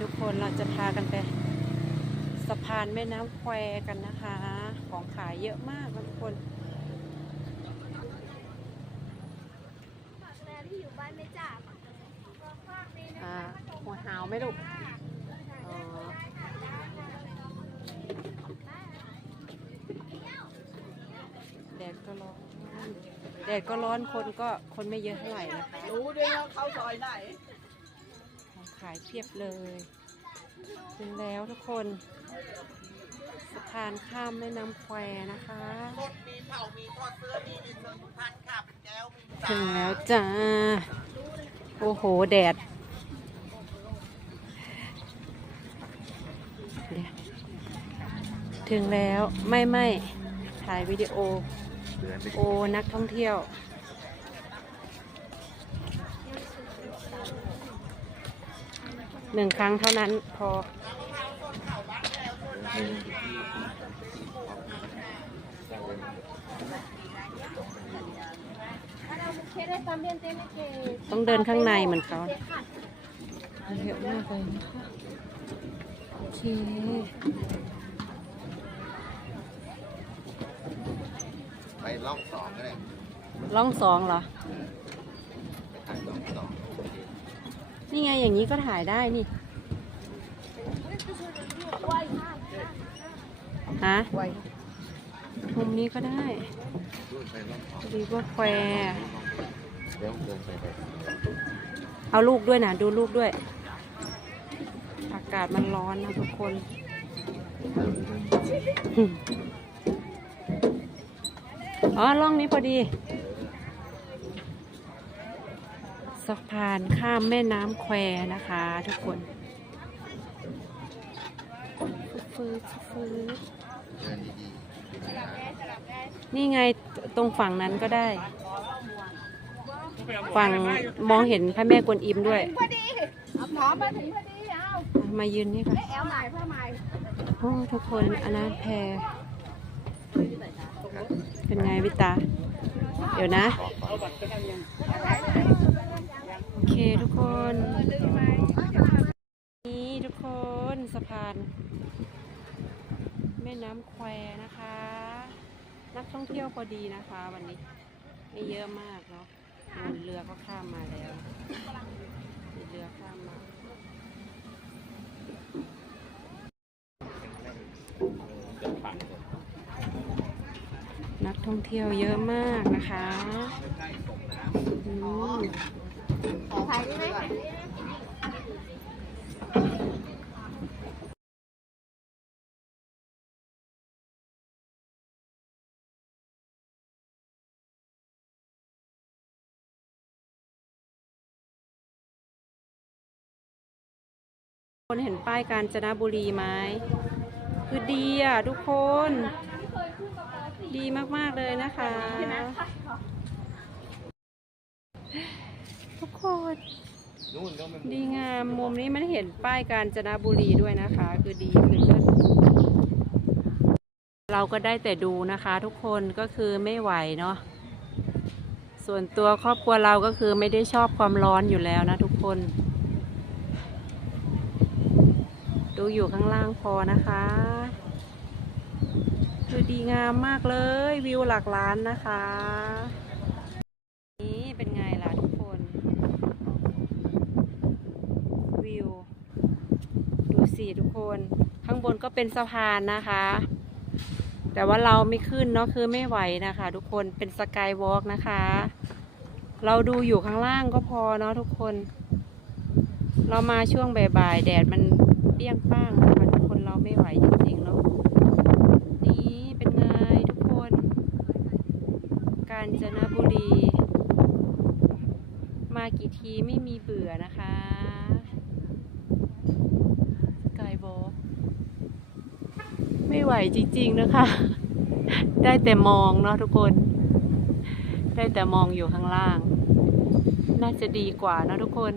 ทุกคนเราจะพากันไปสะพานแม่น้ำแควกันนะคะ ของขายเยอะมากนะทุกคนแม่ที่อยู่บ้านไม่จ่าอ่าหัวหาวไหม่ลูกอ๋อแดดก็ร้อนแดดก็ร้อนคนก็คนไม่เยอะเท่าไหร่นะคะรู้ด้วยว่าเข้าซอยไหน ของขายเพียบเลยถึงแล้วทุกคนสะพานข้ามแม่น้ำแควนะคะรถมีเผามีทอดเสื้อมีมีเสื้อทุกพันค่ะเป็นแก้วมีถึงแล้วจ้า โอ้โห แดดเดี๋ยวถึงแล้วไม่ไม่ถ่ายวิดีโอ โอนักท่องเที่ยว หนึ่งครั้งเท่านั้นพอ ต้องเดินข้างในเหมือนเขาเยอะมากเลยนะคะโอเคไปล่องสองก็ได้ล่องสองเหรอ ไปถ่ายล่องสอง นี่ไงอย่างนี้ก็ถ่ายได้นี่ฮะมุมนี้ก็ได้รุ่นไปล่องสองรีเวอร์แควเดี๋ยวเดินไปไปเอาลูกด้วยนะดูลูกด้วย อากาศมันร้อนนะทุกคนอ๋อล่องนี้พอดี สะพานข้ามแม่น้ำแควนะคะ ทุกคนฟืดฟืดเดินดีนี่ไงตรงฝั่งนั้นก็ได้ ฝั่งมองเห็นพระแม่กวนอิมด้วย พอดีเอาหมอมาถึงพอดีเอามายืนนี่ค่ะแอลใหม่ผ้าใหม่โอ้ทุกคนอันนั้นแพรเป็นไงวิตา เดี๋ยวนะโอเค ทุกคน นี่ทุกคนสะพาน แม่น้ำแควนะคะ นักท่องเที่ยวพอดีนะคะวันนี้ ไม่เยอะมากเนาะเรือก็ข้ามมาแล้วเรือข้ามมานักท่องเที่ยวเยอะมากนะคะ คนเห็นป้ายกาญจนบุรีไหมคือดีอะทุกคน ดีมาก ๆ เลยนะคะ ทุกคน ดีงามมุมนี้มันเห็นป้ายกาญจนบุรีด้วยนะคะ คือดีคือเลิศเราก็ได้แต่ดูนะคะ ทุกคนก็คือไม่ไหวเนาะส่วนตัวครอบครัวเราก็คือไม่ได้ชอบความร้อนอยู่แล้วนะทุกคน ดูอยู่ข้างล่างพอนะคะคือดีงามมากเลยวิวหลักล้านนะคะ นี่เป็นไงล่ะทุกคน วิว ดูสิทุกคน ข้างบนก็เป็นสะพานนะคะ แต่ว่าเราไม่ขึ้นเนาะคือไม่ไหวนะคะ ทุกคนเป็นสกายวอล์กนะคะ เราดูอยู่ข้างล่างก็พอเนาะทุกคน เรามาช่วงบ่ายๆแดดมันเปรี้ยงป้างนะคะทุกคนเราไม่ไหวจริงๆเนาะนี่เป็นไงทุกคน กาญจนบุรี มากี่ทีไม่มีเบื่อนะคะกายโบไม่ไหวจริง ๆนะคะ ได้แต่มองเนาะทุกคน ได้แต่มองอยู่ข้างล่าง น่าจะดีกว่านะทุกคน